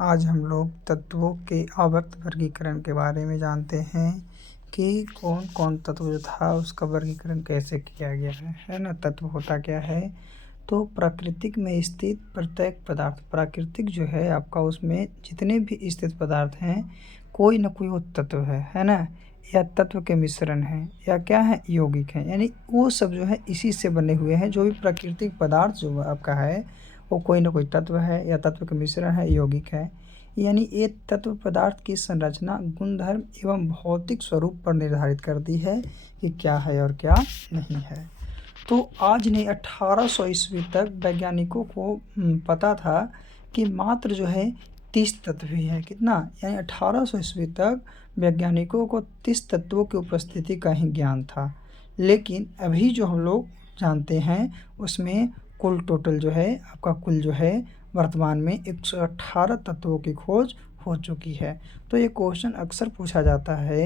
आज हम लोग तत्वों के आवर्त वर्गीकरण के बारे में जानते हैं कि कौन कौन तत्व जो था उसका वर्गीकरण कैसे किया गया है ना। तत्व होता क्या है, तो प्राकृतिक में स्थित प्रत्येक पदार्थ, प्राकृतिक जो है आपका उसमें जितने भी स्थित पदार्थ हैं कोई ना कोई वो तत्व है ना, या तत्व के मिश्रण हैं या क्या है यौगिक हैं, यानी वो सब जो है इसी से बने हुए हैं। जो भी प्राकृतिक पदार्थ जो आपका है वो कोई ना कोई तत्व है या तत्व के मिश्रण है, यौगिक है। यानी ये तत्व पदार्थ की संरचना, गुणधर्म एवं भौतिक स्वरूप पर निर्धारित करती है कि क्या है और क्या नहीं है। तो आज नहीं 1800 ईस्वी तक वैज्ञानिकों को पता था कि मात्र जो है 30 तत्व ही है। कितना, यानी 1800 ईस्वी तक वैज्ञानिकों को 30 तत्वों की उपस्थिति का ही ज्ञान था। लेकिन अभी जो हम लोग जानते हैं उसमें कुल टोटल जो है आपका कुल जो है वर्तमान में 118 तत्वों की खोज हो चुकी है। तो ये क्वेश्चन अक्सर पूछा जाता है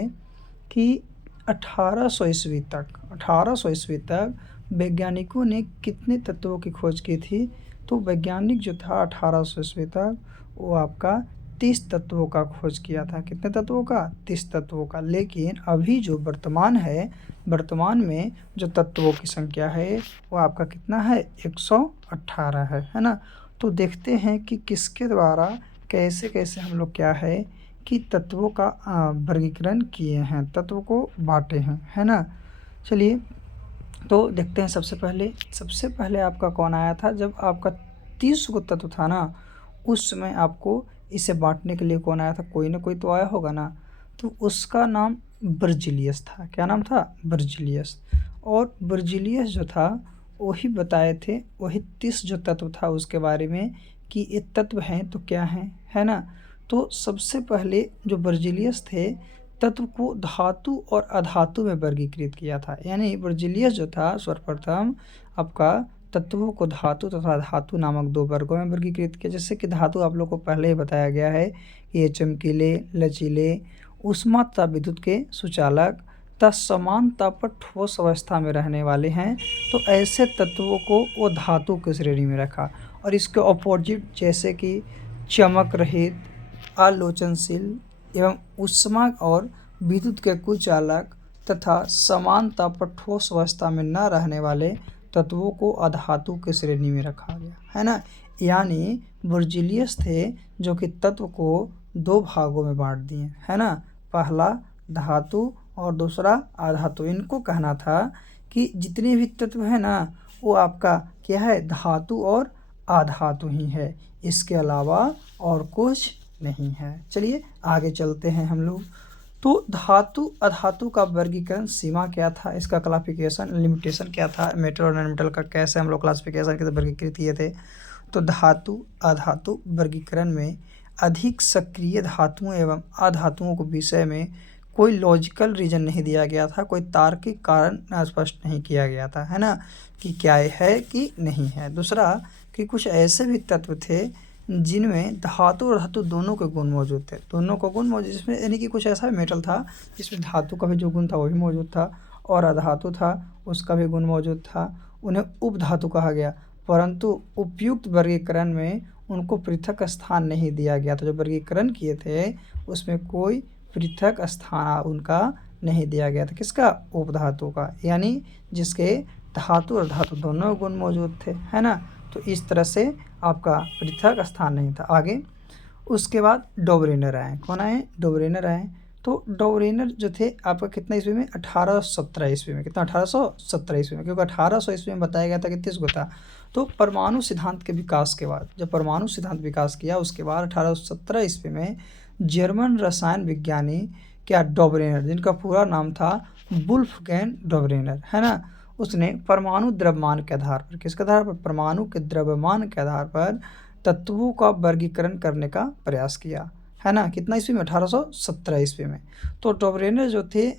कि 1800 ईस्वी तक वैज्ञानिकों ने कितने तत्वों की खोज की थी। तो वैज्ञानिक जो था 1800 ईस्वी तक वो आपका 30 तत्वों का खोज किया था। कितने तत्वों का? 30 तत्वों का। लेकिन अभी जो वर्तमान है, वर्तमान में जो तत्वों की संख्या है वो आपका कितना है? 118 है ना। तो देखते हैं कि किसके द्वारा कैसे कैसे हम लोग क्या है कि तत्वों का वर्गीकरण किए हैं, तत्व को बांटे हैं, है ना। चलिए तो देखते हैं। सबसे पहले आपका कौन आया था? जब आपका 30 गो तत्व था ना, उस समय आपको इसे बांटने के लिए कौन आया था? कोई ना कोई तो आया होगा ना। तो उसका नाम बर्जीलियस था। क्या नाम था? बर्जीलियस। और बर्जीलियस जो था वही बताए थे, वही 30 जो तत्व था उसके बारे में कि ये तत्व हैं तो क्या हैं, है ना। तो सबसे पहले जो बर्जीलियस थे तत्व को धातु और अधातु में वर्गीकृत किया था। यानी बर्जीलियस जो था सर्वप्रथम आपका तत्वों को धातु तथा धातु नामक दो वर्गों में वर्गीकृत किया। जैसे कि धातु आप लोग को पहले ही बताया गया है कि ये चमकीले, लचीले, ऊष्मा तथा विद्युत के सुचालक तथा समान ताप पर ठोस अवस्था में रहने वाले हैं। तो ऐसे तत्वों को वो धातु की श्रेणी में रखा। और इसके अपोजिट जैसे कि चमक रहित, आलोचनशील एवं ऊष्मा और विद्युत के कुचालक तथा समान ताप पर ठोस अवस्था में न रहने वाले तत्वों को अधातु की श्रेणी में रखा गया, है ना। यानी बर्जीलियस थे जो कि तत्व को दो भागों में बांट दिए, है ना। पहला धातु और दूसरा अधातु। इनको कहना था कि जितने भी तत्व है ना वो आपका क्या है? धातु और अधातु ही है, इसके अलावा और कुछ नहीं है। चलिए आगे चलते हैं हम लोग। तो धातु अधातु का वर्गीकरण सीमा क्या था, इसका क्लासिफिकेशन लिमिटेशन क्या था, मेटल और नॉन मेटल का कैसे हम लोग क्लासिफिकेशन के वर्गीकृत किए थे। तो धातु अधातु वर्गीकरण में अधिक सक्रिय धातुओं एवं अधातुओं को विषय में कोई लॉजिकल रीजन नहीं दिया गया था, कोई तार्किक कारण स्पष्ट नहीं किया गया था, है ना, कि क्या है कि नहीं है। दूसरा कि कुछ ऐसे भी तत्व थे जिनमें धातु और धातु दोनों के गुण मौजूद थे, दोनों का गुण मौजूद, जिसमें यानी कि कुछ ऐसा मेटल था जिसमें धातु का भी जो गुण था वो भी मौजूद था और अधातु था उसका भी गुण मौजूद था। उन्हें उपधातु कहा गया, परंतु उपयुक्त वर्गीकरण में उनको पृथक स्थान नहीं दिया गया था। जो वर्गीकरण किए थे उसमें कोई पृथक स्थान उनका नहीं दिया गया था। किसका? उपधातु का, यानी जिसके धातु और धातु दोनों गुण मौजूद थे, है ना। तो इस तरह से आपका पृथक स्थान नहीं था। आगे उसके बाद डोबरेनर आए। कौन आए? डोबरेनर आए। तो डोबरेनर जो थे आपका कितना ईस्वी में? 1817 ईस्वी में। कितना? 1817 ईस्वी में, क्योंकि 1800 ईस्वी में बताया गया था कि 30 गो था। तो परमाणु सिद्धांत के विकास के बाद, जब परमाणु सिद्धांत विकास किया उसके बाद 1817 ईस्वी में जर्मन रसायन विज्ञानी क्या डोबरेनर, जिनका पूरा नाम था वुल्फगैंग डोबरेनर, है ना, उसने परमाणु द्रव्यमान के आधार पर, किसके आधार पर? परमाणु के द्रव्यमान के आधार पर तत्वों का वर्गीकरण करने का प्रयास किया, है ना। कितना ईस्वी में? 1817 ईस्वी में। तो डोबरेनर जो थे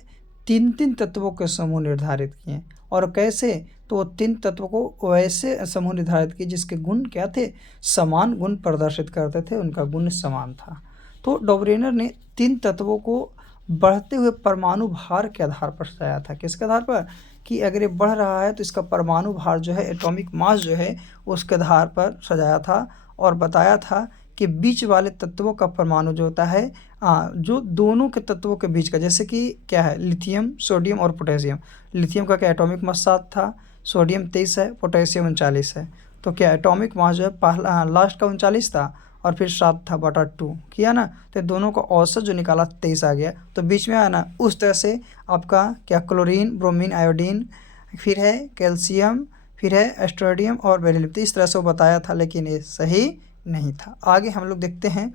3 तत्वों के समूह निर्धारित किए। और कैसे? तो 3 तत्वों को वैसे समूह निर्धारित किए जिसके गुण क्या थे? समान गुण प्रदर्शित करते थे, उनका गुण समान था। तो डोबरेनर ने 3 तत्वों को बढ़ते हुए परमाणु भार के आधार पर सजाया था। किसके आधार पर? कि अगर ये बढ़ रहा है तो इसका परमाणु भार जो है, एटॉमिक मास जो है, उसके आधार पर सजाया था और बताया था के बीच वाले तत्वों का परमाणु जो होता है जो दोनों के तत्वों के बीच का, जैसे कि क्या है, लिथियम, सोडियम और पोटेशियम। लिथियम का क्या एटॉमिक मास 7 था, सोडियम 23 है, पोटेशियम 39 है। तो क्या एटॉमिक मास जो है पहला लास्ट का 39 था और फिर 7 था बटा 2 किया ना, तो दोनों का औसत जो निकाला 23 आ गया, तो बीच में आया ना। उस तरह से आपका क्या क्लोरीन, ब्रोमीन, आयोडीन, फिर है कैल्शियम, फिर है एस्ट्रोडियम और बेरिलियम। तो इस तरह से वो बताया था, लेकिन ये सही नहीं था। आगे हम लोग देखते हैं।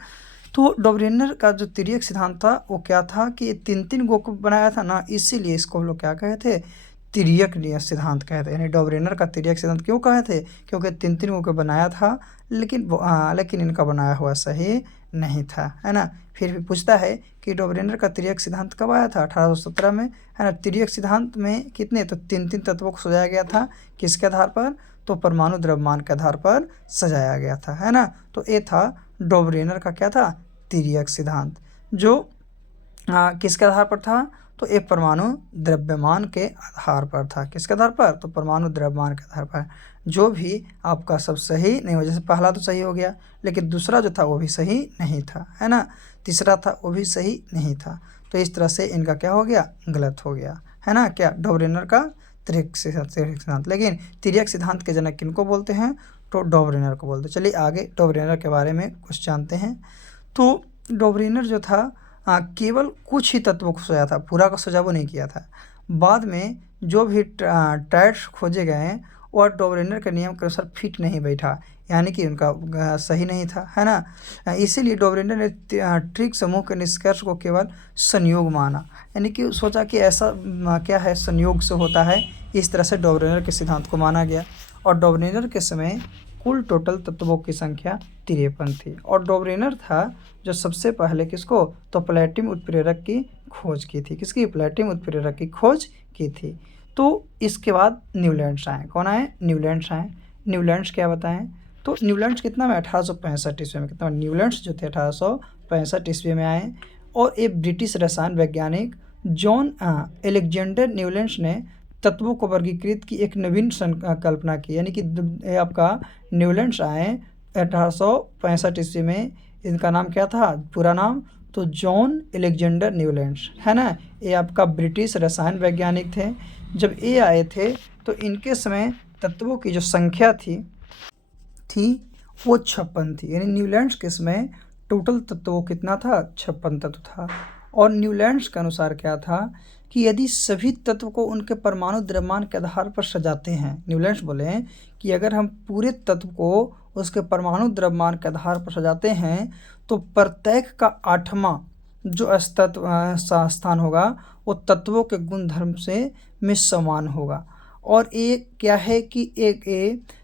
तो डॉबरेनर का जो तिर्यक सिद्धांत था वो क्या था कि ये 3-3 गो को बनाया था ना, इसीलिए इसको हम लोग क्या कहे थे, तिर्यक सिद्धांत कहे थे। यानी डॉबरेनर का तिर्यक सिद्धांत क्यों कहे थे, क्योंकि 3-3 गो को बनाया था, लेकिन इनका बनाया हुआ सही नहीं था, है ना। फिर भी पूछता है कि डॉबरेनर का तिर्यक सिद्धांत कब आया था, 1817 में, है ना। तिर्यक सिद्धांत में कितने, तो 3-3 तत्वों को सजाया गया था, किसके आधार पर, तो परमाणु द्रव्यमान के आधार पर सजाया गया था, है ना। तो ये था डॉबरेनर का क्या था, तिर्यक सिद्धांत, जो किसके आधार पर था, तो एक परमाणु द्रव्यमान के आधार पर था। किसके आधार पर, तो परमाणु द्रव्यमान के आधार पर। जो भी आपका सब सही नहीं हो, जैसे पहला तो सही हो गया, लेकिन दूसरा जो था वो भी सही नहीं था, है ना। तीसरा था वो भी सही नहीं था। तो इस तरह से इनका क्या हो गया, गलत हो गया, है ना। क्या डॉबरेनर का तिर्यक सिद्धांत। लेकिन तिर्यक सिद्धांत के जनक किनको बोलते हैं, तो डॉबरेनर को बोलते हैं। चलिए आगे डॉबरेनर के बारे में कुछ जानते हैं। तो डॉबरेनर जो था केवल कुछ ही तत्वों को सजाया था, पूरा का सजा वो नहीं किया था। बाद में जो भी टाइट्स खोजे गए और डॉबरेनर के नियम के अनुसार फिट नहीं बैठा, यानी कि उनका सही नहीं था, है ना। इसीलिए डॉबरेनर ने ट्रिक समूह के निष्कर्ष को केवल संयोग माना, यानी कि सोचा कि ऐसा क्या है, संयोग से होता है। इस तरह से डॉबरेनर के सिद्धांत को माना गया। और डॉबरेनर के समय कुल टोटल तत्वों की संख्या 53 थी। और डॉबरेनर था जो सबसे पहले किसको, तो प्लैटिनम उत्प्रेरक की खोज की थी। किसकी, प्लैटिनम उत्प्रेरक की खोज की थी। तो इसके बाद न्यूलैंड्स आए। कौन आए, न्यूलैंड्स आए। न्यूलैंड्स क्या बताएं, तो न्यूलैंड्स कितना में, 1865 ईस्वी में, कितना, न्यूलैंड्स जो थे 1865 ईस्वी में आए। और एक ब्रिटिश रसायन वैज्ञानिक जॉन एलेक्जेंडर न्यूलैंड्स ने तत्वों को वर्गीकृत की एक नवीन कल्पना की। यानी कि आपका न्यूलैंड्स आए 1865 ईस्वी में। इनका नाम क्या था, पूरा नाम, तो जॉन एलेक्जेंडर न्यूलैंड्स, है ना। ये आपका ब्रिटिश रसायन वैज्ञानिक थे। जब ये आए थे तो इनके समय तत्वों की जो संख्या थी वो 56 थी। यानी न्यूलैंड्स के समय टोटल तत्वों कितना था, 56 तत्व था। और न्यूलैंड्स के अनुसार क्या था कि यदि सभी तत्व को उनके परमाणु द्रव्यमान के आधार पर सजाते हैं, न्यूलैंड्स बोले हैं कि अगर हम पूरे तत्व को उसके परमाणु द्रव्यमान के आधार पर सजाते हैं तो प्रत्येक का 8वां जो स्थान होगा वो तत्वों के गुण धर्म से में समान होगा। और एक क्या है कि एक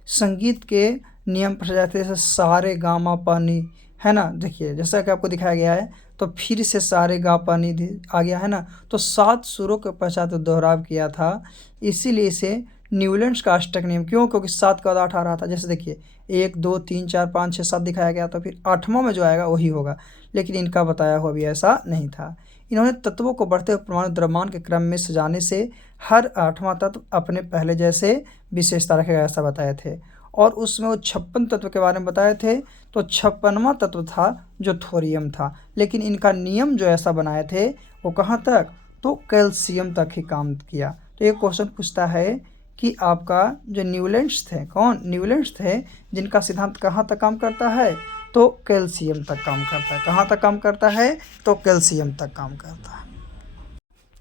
संगीत के नियम पर सजाते, जैसे सारे गामा पानी, है ना। देखिए जैसा कि आपको दिखाया गया है, तो फिर से सारे गा पानी आ गया, है ना। तो 7 सुरों के पश्चात दोहराव किया था, इसीलिए इसे न्यूलैंड्स का अष्टक नियम, क्यों, क्योंकि 7 का 8 आ रहा था। जैसे देखिए 1 2 3 4 5 6 7 दिखाया गया, तो फिर 8वां में जो आएगा वही होगा। लेकिन इनका बताया हुआ भी ऐसा नहीं था। इन्होंने तत्वों को बढ़ते हुए परमाणु द्रव्यमान के क्रम में सजाने से हर 8वां तत्व अपने पहले जैसे विशेषता रखेगा, ऐसा बताए थे। और उसमें वो 56 तत्व के बारे में बताए थे। तो 56वां तत्व था जो थोरियम था। लेकिन इनका नियम जो ऐसा बनाए थे वो कहाँ तक, तो कैल्शियम तक ही काम किया। तो ये क्वेश्चन पूछता है कि आपका जो न्यूलैंड्स थे, कौन, न्यूलैंड्स थे, जिनका सिद्धांत कहाँ तक काम करता है, तो कैल्शियम तक काम करता है। कहाँ तक काम करता है, तो कैल्शियम तक काम करता है।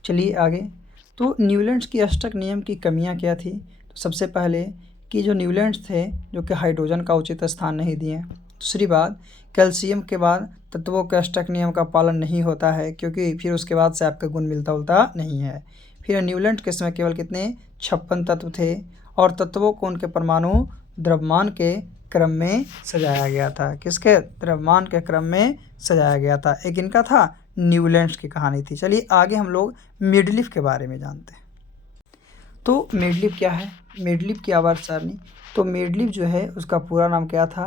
चलिए आगे। तो न्यूलैंड्स की अष्टक नियम की कमियाँ क्या थी, तो सबसे पहले कि जो न्यूलैंड्स थे जो कि हाइड्रोजन का उचित स्थान नहीं दिए। दूसरी बात, कैल्शियम के बाद तत्वों के अष्टक नियम का पालन नहीं होता है, क्योंकि फिर उसके बाद से आपका गुण मिलता उलता नहीं है। फिर न्यूलैंड के समय केवल कितने, 56 तत्व थे। और तत्वों को उनके परमाणु द्रव्यमान के क्रम में सजाया गया था। किसके, द्रव्यमान के क्रम में सजाया गया था। एक इनका था न्यूलैंड्स की कहानी थी। चलिए आगे हम लोग मेंडलीफ के बारे में जानते हैं। तो मेंडलीफ क्या है, मेंडलीफ की आवर्त सारणी। तो मेंडलीफ जो है उसका पूरा नाम क्या था,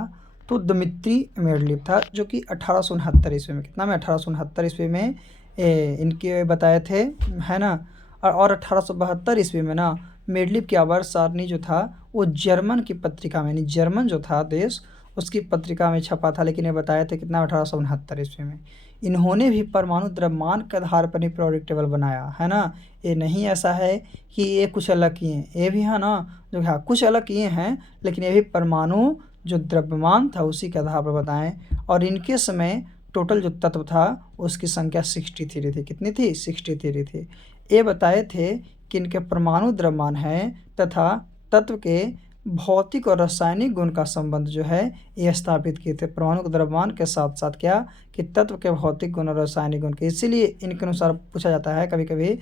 तो दमित्री मेंडलीफ था, जो कि 1869 ईस्वी में, कितना में, 1869 ईस्वी में इनके बताए थे, है ना। और 1872 ईस्वी में ना मेंडलीफ की आवर्त सारणी जो था वो जर्मन की पत्रिका में, यानी जर्मन जो था देश, उसकी पत्रिका में छपा था, लेकिन ये बताए थे कितना 1869 ईस्वी में। इन्होंने भी परमाणु द्रव्यमान के आधार पर ही पीरियोडिक टेबल बनाया, है ना। ये नहीं ऐसा है कि ये कुछ अलग किए हैं, ये भी है ना, जो हाँ कुछ अलग किए हैं, लेकिन ये भी परमाणु जो द्रव्यमान था उसी के आधार पर बताएं। और इनके समय टोटल जो तत्व था उसकी संख्या 63 थी। कितनी थी? 63 थी। ये बताए थे कि इनके परमाणु द्रव्यमान है तथा तत्व के भौतिक और रासायनिक गुण का संबंध जो है ये स्थापित किए थे। परमाणु के द्रव्यमान के साथ साथ क्या कि तत्व के भौतिक गुण और रासायनिक गुण के, इसीलिए इनके अनुसार पूछा जाता है, कभी कभी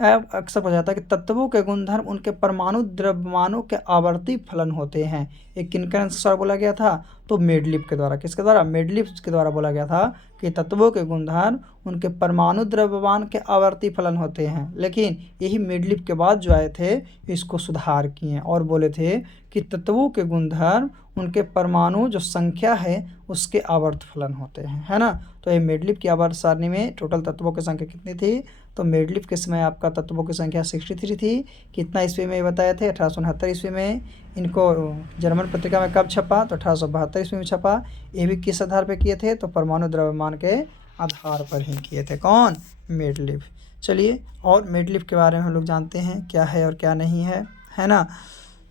अक्सर पूछा जाता है कि तत्वों के गुणधर्म उनके परमाणु द्रव्यमानों के आवर्ती फलन होते हैं। एक किनके अनुसार बोला गया था? तो मेडलिफ के द्वारा। किसके द्वारा? मेडलिफ के द्वारा बोला गया था कि तत्वों के गुणधर्म उनके परमाणु द्रव्यमान के आवर्ती फलन होते हैं। लेकिन यही मेडलिफ के बाद जो आए थे इसको सुधार किए और बोले थे कि तत्वों के गुणधर्म उनके परमाणु जो संख्या है उसके आवर्त फलन होते हैं, है ना। तो ये मेडलिफ की आवर्त सारणी में टोटल तत्वों की संख्या कितनी थी? तो मेडलिफ के समय आपका तत्वों की संख्या 63 थी। कितना ईस्वी में बताए थे? 1869 ईस्वी में। इनको जर्मन पत्रिका में कब छपा? तो 1872 ईस्वी में छपा। ये भी किस आधार पर किए थे? तो परमाणु द्रव्यमान के आधार पर ही किए थे। कौन? मेडलिफ। चलिए, और मेडलिफ के बारे में हम लोग जानते हैं क्या है और क्या नहीं है ना।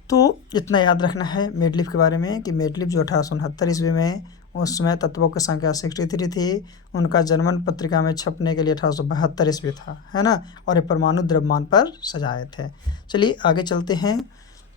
तो इतना याद रखना है मेडलिफ के बारे में कि मेडलिफ जो 1869 ईस्वी में, उस समय तत्वों की संख्या 63 थी। उनका जर्मन पत्रिका में छपने के लिए 1872 ईस्वी था, है ना। और ये परमाणु द्रव्यमान पर सजाए थे। चलिए आगे चलते हैं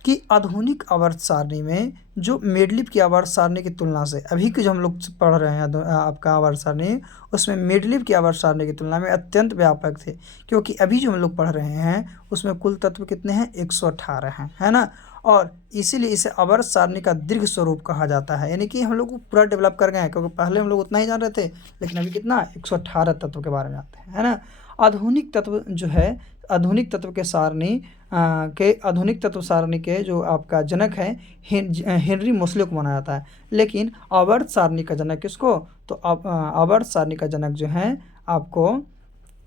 कि आधुनिक आवर्त सारणी में जो मेडलिफ की आवर्त सारणी की तुलना से अभी की जो हम लोग पढ़ रहे हैं आपका आवर्त सारणी, उसमें मेडलिफ की आवर्त सारणी की तुलना में अत्यंत व्यापक थे। क्योंकि अभी जो हम लोग पढ़ रहे हैं उसमें कुल तत्व कितने हैं? 118 हैं, है ना। और इसीलिए इसे आवर्त सारणी का दीर्घ स्वरूप कहा जाता है। यानी कि हम लोग पूरा डेवलप कर गए हैं, क्योंकि पहले हम लोग उतना ही जान रहे थे, लेकिन अभी कितना? 118 तत्व के बारे में जानते हैं, है ना। आधुनिक तत्व जो है, आधुनिक तत्व के सारणी आधुनिक तत्व सारणी के जो आपका जनक है हेनरी मोसले को माना जाता है। लेकिन आवर्त सारणी का जनक किसको? तो आवर्त सारणी का जनक जो है आपको,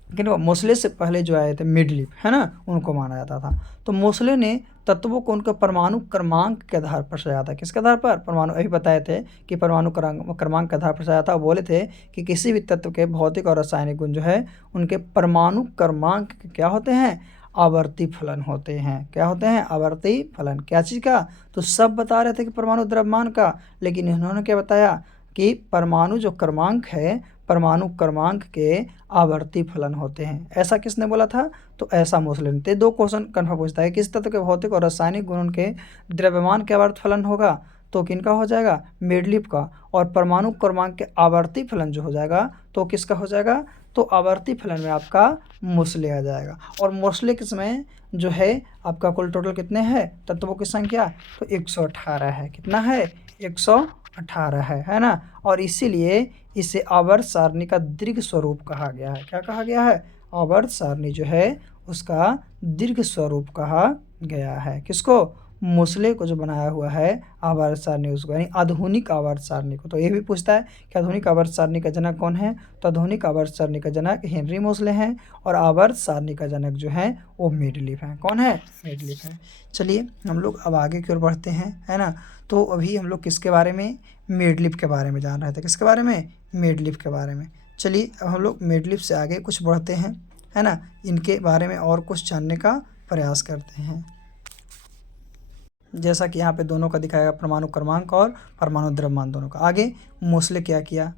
लेकिन मोसले से पहले जो आए थे मेडलिफ, है ना, उनको माना जाता था। तो मोसले ने तत्वों को उनके परमाणु क्रमांक के आधार पर सजाया था। किसके आधार पर? परमाणु, अभी बताए थे कि परमाणु क्रमांक के आधार पर सजाया था। बोले थे कि किसी भी तत्व के भौतिक और रासायनिक गुण जो है उनके परमाणु क्रमांक क्या होते हैं? आवर्ती फलन होते हैं। क्या होते हैं? आवर्ती फलन। क्या चीज़ का? तो सब बता रहे थे कि परमाणु द्रव्यमान का, लेकिन इन्होंने क्या बताया कि परमाणु जो क्रमांक है, परमाणु क्रमांक के आवर्ती फलन होते हैं। ऐसा किसने बोला था? तो ऐसा मोसले ने। 2 क्वेश्चन कन्फर्म पूछता है, किस तत्व के भौतिक और रासायनिक गुण के द्रव्यमान के आवर्त फलन होगा? तो किनका हो जाएगा? मेडलिफ का। और परमाणु क्रमांक के आवर्ती फलन जो हो जाएगा तो किसका हो जाएगा? तो आवर्ती फलन में आपका मोसले आ जाएगा। और मोसले के समय जो है आपका कुल टोटल कितने हैं तत्वों की संख्या? तो 118 है। कितना है? 118 है ना। और इसीलिए इसे आवर्त सारणी का दीर्घ स्वरूप कहा गया है। क्या कहा गया है? आवर्त सारणी जो है उसका दीर्घ स्वरूप कहा गया है। किसको? मोसले को जो बनाया हुआ है आवर्त सारणी, उसको, यानी आधुनिक आवर्त सारणी को। तो ये भी पूछता है कि आधुनिक आवर्त सारणी का जनक कौन है? तो आधुनिक आवर्त सारणी का जनक हेनरी मोसले हैं, और आवर्त सारणी का जनक जो है वो मेडलिफ है। कौन है? मेडलिफ है। चलिए हम लोग अब आगे की ओर बढ़ते हैं, है ना। तो अभी हम लोग किसके बारे में? मेडलिफ के बारे में जान रहे थे। किसके बारे में? मेडलिफ के बारे में। चलिए अब हम लोग मेडलिफ से आगे कुछ बढ़ते हैं, है ना। इनके बारे में और कुछ जानने का प्रयास करते हैं। जैसा कि यहाँ पे दोनों का दिखाएगा, परमाणु क्रमांक और परमाणु द्रव्यमान दोनों का। आगे मोसले क्या किया?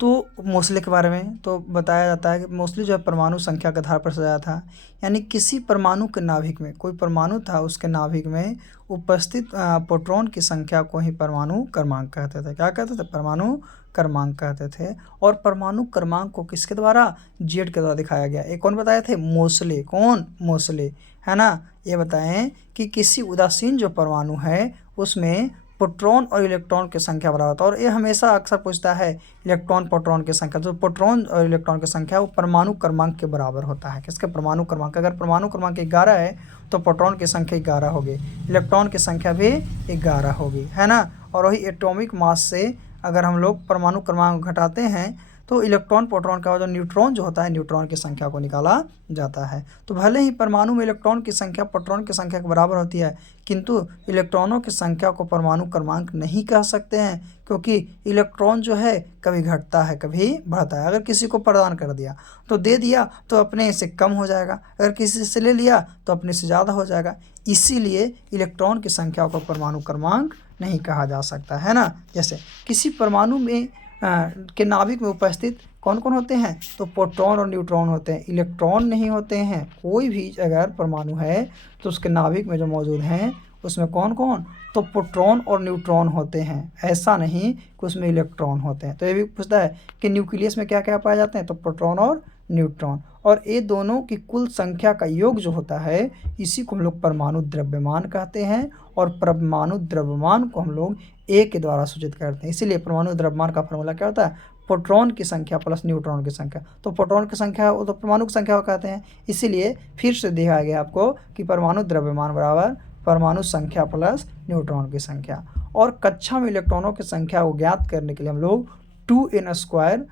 तो मोसले के बारे में तो बताया जाता है कि मोसले जो है परमाणु संख्या के आधार पर सजाया था। यानी किसी परमाणु के नाभिक में, कोई परमाणु था उसके नाभिक में उपस्थित प्रोटॉन की संख्या को ही परमाणु क्रमांक कहते थे। क्या कहते थे? परमाणु क्रमांक कहते थे। और परमाणु क्रमांक को किसके द्वारा? जेड के द्वारा दिखाया गया। ये कौन बताए थे? मोसले। कौन? मोसले, है ना। ये बताएं कि किसी उदासीन जो परमाणु है उसमें प्रोटॉन और इलेक्ट्रॉन की संख्या बराबर होता है। और ये हमेशा अक्सर पूछता है इलेक्ट्रॉन प्रोटॉन की संख्या। तो प्रोटॉन और इलेक्ट्रॉन की संख्या वो परमाणु क्रमांक के बराबर होता है। किसके? परमाणु क्रमांक। अगर परमाणु क्रमांक 11 है तो प्रोटॉन की संख्या 11 होगी, इलेक्ट्रॉन की संख्या भी 11 होगी, है ना। और वही एटॉमिक मास से अगर हम लोग परमाणु क्रमांक घटाते हैं तो इलेक्ट्रॉन प्रोटॉन का जो न्यूट्रॉन जो होता है, न्यूट्रॉन की संख्या को निकाला जाता है। तो भले ही परमाणु में इलेक्ट्रॉन की संख्या प्रोटॉन की संख्या के बराबर होती है, किंतु इलेक्ट्रॉनों की संख्या को परमाणु क्रमांक नहीं कह सकते हैं, क्योंकि इलेक्ट्रॉन जो है कभी घटता है कभी बढ़ता है। अगर किसी को प्रदान कर दिया तो दे दिया तो अपने से कम हो जाएगा, अगर किसी से ले लिया तो अपने से ज़्यादा हो जाएगा। इसीलिए इलेक्ट्रॉन की संख्या को परमाणु क्रमांक नहीं कहा जा सकता है ना। जैसे किसी परमाणु में के नाभिक में उपस्थित कौन कौन होते हैं, तो प्रोटॉन और न्यूट्रॉन होते हैं, इलेक्ट्रॉन नहीं होते हैं। कोई भी अगर परमाणु है तो उसके नाभिक में जो मौजूद हैं उसमें कौन कौन, तो प्रोटॉन और न्यूट्रॉन होते हैं, ऐसा नहीं कि उसमें इलेक्ट्रॉन होते हैं। तो ये भी पूछता है कि न्यूक्लियस में क्या क्या पाए जाते हैं, तो प्रोटॉन और न्यूट्रॉन, और ये दोनों की कुल संख्या का योग जो होता है इसी को हम लोग परमाणु द्रव्यमान कहते हैं, और परमाणु द्रव्यमान को हम लोग ए के द्वारा सूचित करते हैं। इसीलिए परमाणु द्रव्यमान का फॉर्मूला क्या होता है, प्रोटॉन की संख्या प्लस न्यूट्रॉन की संख्या। तो प्रोटॉन की संख्या वो तो परमाणु की संख्या को कहते हैं, इसीलिए फिर से दिखाया गया आपको कि परमाणु द्रव्यमान बराबर परमाणु संख्या प्लस न्यूट्रॉन की संख्या। और कक्षा में इलेक्ट्रॉनों की संख्या को ज्ञात करने के लिए हम लोग 2n²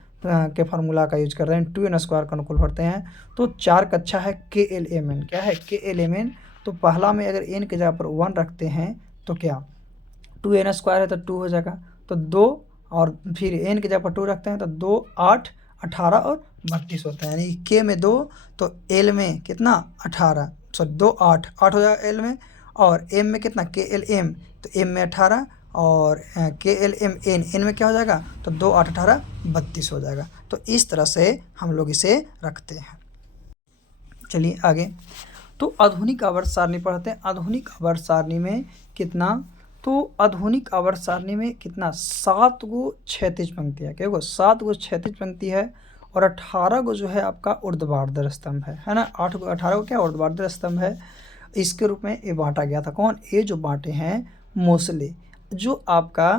के फार्मूला का यूज कर रहे हैं, 2n² का अनुकूल भरते हैं। तो 4 कक्षा है KLMN, क्या है KLMN, तो पहला में अगर n के जगह पर 1 रखते हैं तो क्या 2n² है तो 2 हो जाएगा, तो 2, और फिर n की जगह पर 2 रखते हैं तो 2, 8, 18 और 32 होता है। यानी k में 2 तो l में कितना 18, सो 2, 8 हो जाएगा l में, और m में कितना KLM, तो m में 18, और KLMN n में क्या हो जाएगा, तो 2, 8, 18, 32 हो जाएगा। तो इस तरह से हम लोग इसे रखते हैं। चलिए आगे, तो आधुनिक आवर्त सारणी पढ़ते हैं। आधुनिक आवर्त सारणी में कितना, तो आधुनिक आवर्त सारणी में कितना 7 गो क्षैतिज पंक्ति है, क्या 7 गो क्षैतिज पंक्ति है, और 18 गो जो है आपका ऊर्ध्वाधर स्तंभ है ना। 18 गो क्या ऊर्ध्वाधर स्तंभ है। इसके रूप में ये बांटा गया था, कौन, ये जो बांटे हैं मोस्ले। जो आपका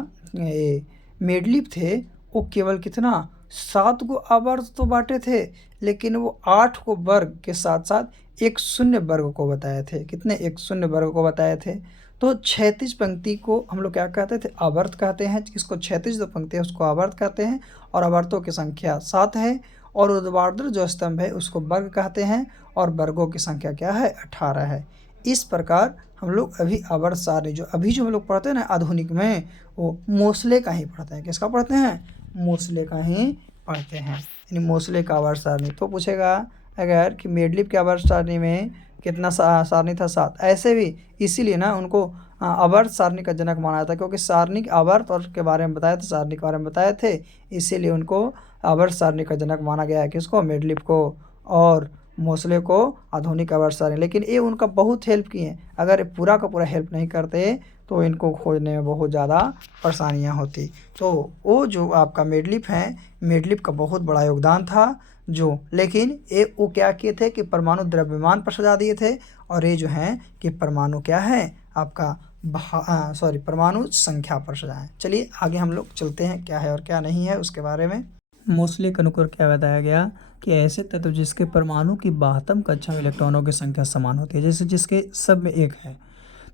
मेडलिप थे वो केवल कितना 7 गो आवर्त तो बांटे थे, लेकिन वो 8 को वर्ग के साथ साथ एक शून्य वर्ग को बताए थे। कितने, एक शून्य वर्ग को बताए थे। तो क्षैतिज पंक्ति को हम लोग क्या कहते थे, आवर्त कहते हैं। जिसको क्षैतिज जो पंक्ति है उसको आवर्त कहते हैं, और आवर्तों की संख्या 7 है। और ऊर्ध्वाधर जो स्तंभ है उसको वर्ग कहते हैं, और वर्गों की संख्या क्या है 18 है। इस प्रकार हम लोग अभी आवर्त सारणी जो हम लोग पढ़ते हैं ना आधुनिक में, वो मोस्ले का ही पढ़ते हैं। किसका पढ़ते हैं, मोस्ले का ही पढ़ते हैं, यानी मोस्ले का आवर्त सारणी। तो पूछेगा अगर कि मेडलिप के आवर्त सारणी में कितना सारणी था 7, ऐसे भी इसीलिए ना उनको आवर्त सारणी का जनक माना जाता है, क्योंकि सारणी आवर्त और के बारे में बताए थे, सारणी के बारे में बताए थे, इसीलिए उनको आवर्त सारणी का जनक माना गया है। किसको, मेडलिप को, और मोस्ले को आधुनिक आवर्त सारणी। लेकिन ये उनका बहुत हेल्प किए, अगर पूरा का पूरा हेल्प नहीं करते तो इनको खोजने में बहुत ज़्यादा परेशानियां होती। तो वो जो आपका मेडलिप है, मेडलिप का बहुत बड़ा योगदान था जो, लेकिन ये वो क्या किए थे कि परमाणु द्रव्यमान पर सजा दिए थे, और ये जो हैं कि परमाणु क्या है आपका परमाणु संख्या पर सजाएं। चलिए आगे हम लोग चलते हैं, क्या है और क्या नहीं है उसके बारे में। मोस्ले के अनुसार क्या बताया गया कि ऐसे तत्व जिसके परमाणु की 72 कक्षा में इलेक्ट्रॉनों की संख्या समान होती है, जैसे जिसके सब में एक है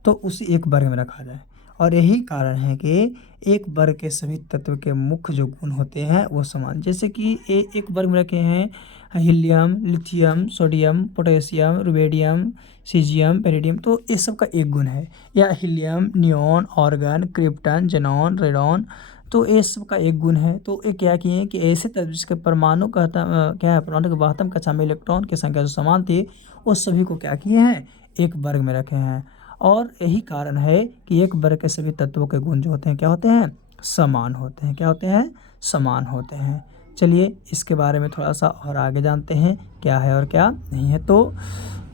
तो उसे एक वर्ग में रखा जाए। और यही कारण है कि एक वर्ग के सभी तत्व के मुख्य जो गुण होते हैं वो समान। जैसे कि एक वर्ग में रखे हैं helium, lithium, sodium, potassium, rubidium, caesium, पेरिडियम, तो इस सब का एक गुण है। या helium, neon, argon, krypton, xenon, radon, तो ये सब का एक गुण है। तो ये क्या किए हैं कि ऐसे तत्व जिसके परमाणु का क्या है, परमाणु की 72 कक्षा में इलेक्ट्रॉन की संख्या जो समान थी उस सभी को क्या किए हैं, एक वर्ग में रखे हैं। और यही कारण है कि एक वर्ग के सभी तत्वों के गुण जो होते हैं क्या होते हैं, समान होते हैं। क्या होते हैं, समान होते हैं। चलिए इसके बारे में थोड़ा सा और आगे जानते हैं क्या है और क्या नहीं है। तो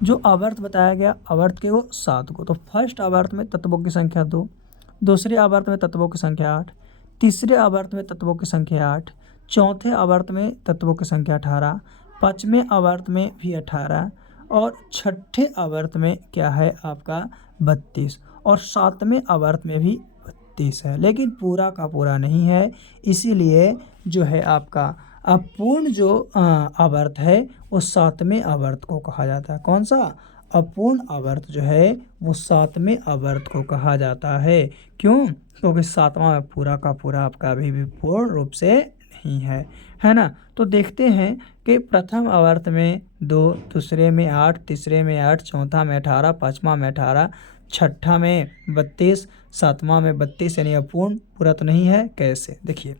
जो आवर्त बताया गया, आवर्त के वो 7 को, तो फर्स्ट आवर्त में तत्वों की संख्या 2, दूसरे आवर्त में तत्वों की संख्या 8, तीसरे आवर्त में तत्वों की संख्या 8, चौथे आवर्त में तत्वों की संख्या 18, पाँचवें आवर्त में भी 18, और छठे आवर्त में क्या है आपका 32, और सातवें आवर्त में भी 32 है, लेकिन पूरा का पूरा नहीं है। इसीलिए जो है आपका अपूर्ण जो आवर्त है वो 7वें आवर्त को कहा जाता है। कौन सा, अपूर्ण आवर्त जो है वो 7वें आवर्त को कहा जाता है। क्यों, क्योंकि 7वां पूरा का पूरा आपका अभी भी पूर्ण रूप से नहीं है ना। तो देखते हैं कि प्रथम आवर्त में 2, दूसरे में 8, तीसरे में 8, चौथा में 18, पाँचवा में 18, छठा में 32, सातवां में 32, यानी अपूर्ण पूरा तो नहीं है, कैसे? देखिए,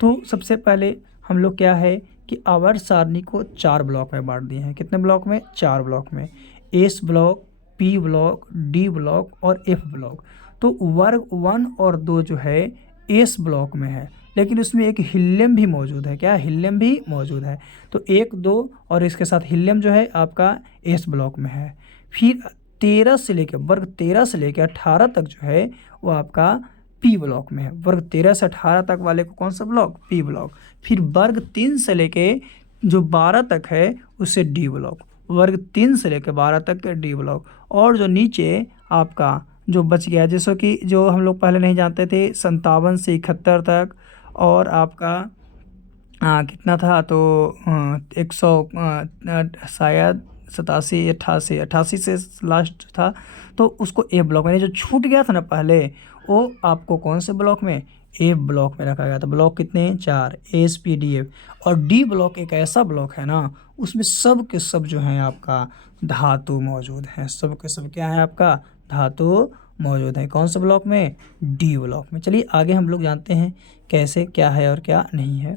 तो सबसे पहले हम लोग क्या है कि आवर्त सारणी को 4 ब्लॉक में बांट दिए हैं। कितने ब्लॉक में? 4 ब्लॉक में। S block, P block, D block और एफ ब्लॉक। तो वर्ग 1 और 2 जो है एस ब्लॉक में है, लेकिन उसमें एक हीलियम भी मौजूद है। क्या? हीलियम भी मौजूद है। तो 1, 2 और इसके साथ हीलियम जो है आपका एस ब्लॉक में है। फिर 13 से लेकर वर्ग 13 से लेकर 18 तक जो है वो आपका पी ब्लॉक में है। वर्ग 13 से 18 तक वाले को कौन सा ब्लॉक? P block. फिर वर्ग 3 से लेके जो 12 तक है उसे डी ब्लॉक। वर्ग 3 से लेकर 12 तक के डी ब्लॉक। और जो नीचे आपका जो बच गया, जैसे कि जो हम लोग पहले नहीं जानते थे 57 से 71 तक, और आपका कितना था तो 100 शायद 87, 88 से लास्ट था, तो उसको ए ब्लॉक में, जो छूट गया था ना पहले, वो आपको कौन से ब्लॉक में? ए ब्लॉक में रखा गया था। ब्लॉक कितने? 4, एस पी डी एफ। और डी ब्लॉक एक ऐसा ब्लॉक है ना, उसमें सब के सब जो हैं आपका धातु मौजूद हैं। सब के सब क्या है आपका? धातु मौजूद है। कौन से ब्लॉक में? डी ब्लॉक में। चलिए आगे हम लोग जानते हैं कैसे क्या है और क्या नहीं है।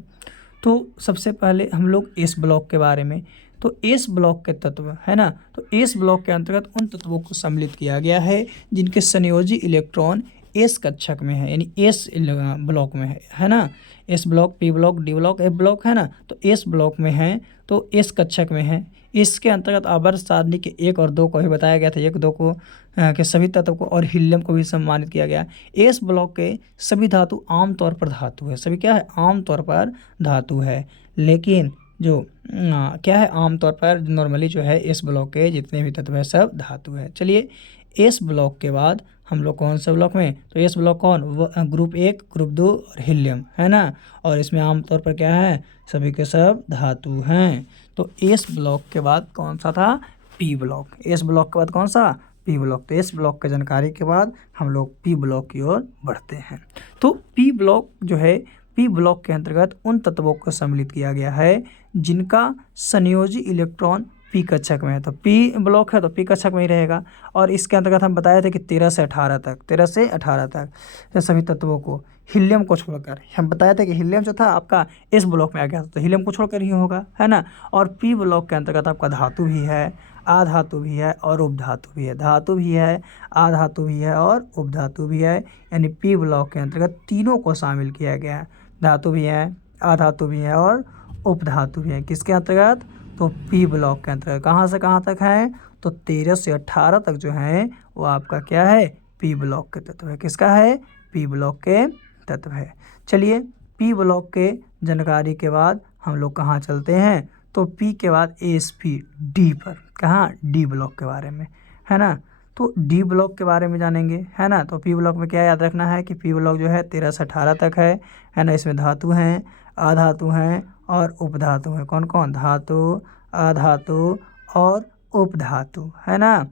तो सबसे पहले हम लोग एस ब्लॉक के बारे में, तो एस ब्लॉक के तत्व है ना, तो एस ब्लॉक के अंतर्गत उन तत्वों को सम्मिलित किया गया है जिनके संयोजी इलेक्ट्रॉन एस कक्षक में है, यानी एस ब्लॉक में है ना। S block, P block, D block, F block है ना, तो एस ब्लॉक में है, तो एस कक्षक में है। इसके अंतर्गत आवर्त सारणी के 1 और 2 को ही बताया गया था, 1, 2 को के सभी तत्व को, और हीलियम को भी सम्मानित किया गया। एस ब्लॉक के सभी धातु आमतौर पर धातु है। सभी क्या है? आमतौर पर धातु है। लेकिन जो क्या है, आमतौर पर नॉर्मली जो है एस ब्लॉक के जितने भी तत्व है सब धातु है। चलिए, एस ब्लॉक के बाद हम लोग कौन से ब्लॉक में? तो एस ब्लॉक कौन? ग्रुप 1, ग्रुप 2 और हीलियम है ना। और इसमें आमतौर पर क्या है? सभी के सब धातु हैं। तो एस ब्लॉक के बाद कौन सा था? P block. एस ब्लॉक के बाद कौन सा? P block. तो एस ब्लॉक की जानकारी के बाद हम लोग पी ब्लॉक की ओर बढ़ते हैं। तो पी ब्लॉक जो है, पी ब्लॉक के अंतर्गत उन तत्वों को सम्मिलित किया गया है जिनका संयोजी इलेक्ट्रॉन पी कक्षक में है। तो पी ब्लॉक है तो पी कक्षक में ही रहेगा। और इसके अंतर्गत हम बताए थे कि 13 से 18 तक, 13 से 18 तक ये सभी तत्वों को, हीलियम को छोड़कर, हम बताए थे कि हीलियम जो था आपका इस ब्लॉक में आ गया था, तो हीलियम को छोड़कर ही होगा, है ना। और पी ब्लॉक के अंतर्गत आपका धातु भी है, आधातु भी है और उपधातु भी है। धातु भी है, आधातु भी है और उपधातु भी है, यानी पी ब्लॉक के अंतर्गत तीनों को शामिल किया गया है। धातु भी है, आधातु भी है और उपधातु भी है। किसके अंतर्गत? तो पी ब्लॉक के अंतर्गत। कहाँ से कहाँ तक है? तो 13 से 18 तक जो है वो आपका क्या है? पी ब्लॉक के तत्व है। किसका है? पी ब्लॉक के तत्व है। चलिए, पी ब्लॉक के जानकारी के बाद हम लोग कहाँ चलते हैं? तो पी के बाद एस पी डी पर। कहाँ? डी ब्लॉक के बारे में, है ना। तो डी ब्लॉक के बारे में जानेंगे, है ना। तो पी ब्लॉक में क्या याद रखना है कि पी ब्लॉक जो है 13 से 18 तक है ना। इसमें धातु हैं, आधातु हैं और उपधातु हैं। कौन कौन? धातु, आधातु और उपधातु, है ना।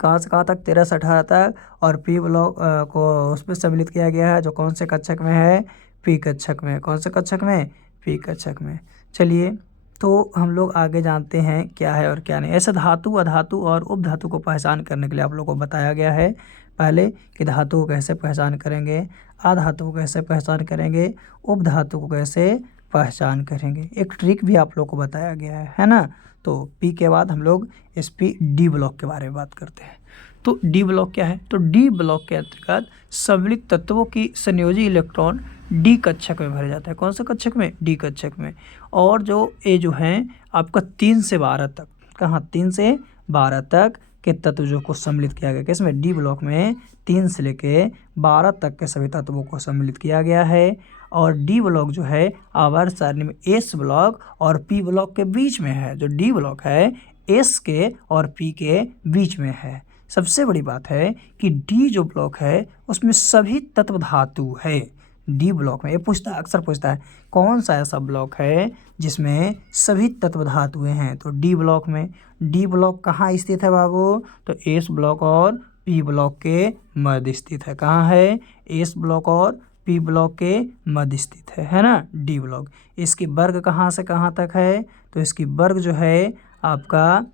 कहाँ से कहाँ तक? 13 से 18 तक। और पी ब्लॉक को उस पर सम्मिलित किया गया है जो कौन से कक्षक में है? पी कक्षक में। कौन से कक्षक में? पी कक्षक में। चलिए, तो हम लोग आगे जानते हैं क्या है और क्या नहीं। ऐसे धातु, अधातु और उपधातु को पहचान करने के लिए आप लोगों को बताया गया है पहले कि धातु को कैसे पहचान करेंगे, आधातु को कैसे पहचान करेंगे, उपधातु को कैसे पहचान करेंगे। एक ट्रिक भी आप लोग को बताया गया है ना। तो पी के बाद हम लोग एस पी डी ब्लॉक के बारे में बात करते हैं। तो डी ब्लॉक क्या है? तो डी ब्लॉक के अंतर्गत सम्मिलित तत्वों की संयोजी इलेक्ट्रॉन डी कक्षक में भरे जाते हैं। कौन से कक्षक में? डी कक्षक में। और जो ए जो हैं आपका 3 से 12 तक, कहाँ? 3 से 12 तक के तत्व जो को सम्मिलित किया गया। किसमें? डी ब्लॉक में 3 से लेके 12 तक के सभी तत्वों को सम्मिलित किया गया है। और डी ब्लॉक जो है आवर्त सारणी में एस ब्लॉक और पी ब्लॉक के बीच में है। जो डी ब्लॉक है एस के और पी के बीच में है। सबसे बड़ी बात है कि डी जो ब्लॉक है उसमें सभी तत्व धातु है। डी ब्लॉक में ये पूछता है, अक्सर पूछता है कौन सा ऐसा ब्लॉक है जिसमें सभी तत्व धातुएं हैं। तो डी ब्लॉक में। डी ब्लॉक कहाँ स्थित है बाबू? तो एस ब्लॉक और पी ब्लॉक के मध्य स्थित है। कहाँ है? एस ब्लॉक और पी ब्लॉक के मध्य स्थित है ना। डी ब्लॉक, इसकी वर्ग कहाँ से कहाँ तक है, तो इसकी वर्ग जो है आपका